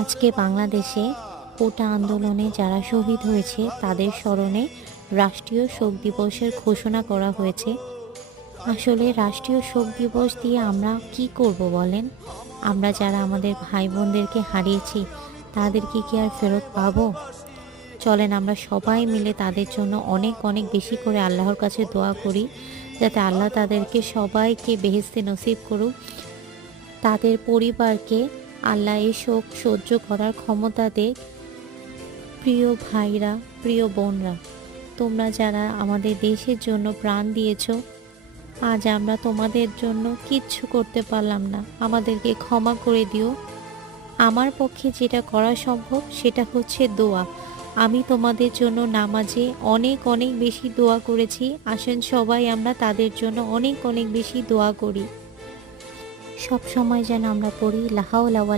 আজকে বাংলাদেশে কোটা আন্দোলনে যারা শহীদ হয়েছে তাদের স্মরণে রাষ্ট্রীয় শোক দিবসের ঘোষণা করা হয়েছে। আসলে রাষ্ট্রীয় শোক দিবস দিয়ে আমরা কি করব বলেন? আমরা যারা আমাদের ভাই বোনদেরকে হারিয়েছি তাদেরকে কি আর ফেরত পাবো? চলেন আমরা সবাই মিলে তাদের জন্য অনেক অনেক বেশি করে আল্লাহর কাছে দোয়া করি, যাতে আল্লাহ তাদেরকে সবাইকে বেহেশতে নসিব করুক। তাদের পরিবারকে আল্লাহ এই শোক সহ্য করার ক্ষমতা দেয়। প্রিয় ভাইরা, প্রিয় বোনরা, তোমরা যারা আমাদের দেশের জন্য প্রাণ দিয়েছ, আজ আমরা তোমাদের জন্য কিচ্ছু করতে পারলাম না, আমাদেরকে ক্ষমা করে দিও। আমার পক্ষে যেটা করা সম্ভব সেটা হচ্ছে দোয়া। আমি তোমাদের জন্য নামাজে অনেক অনেক বেশি দোয়া করেছি। আসেন সবাই আমরা তাদের জন্য অনেক অনেক বেশি দোয়া করি। সব সময় যেন আমরা পড়ি লা হাওলা ওয়ালা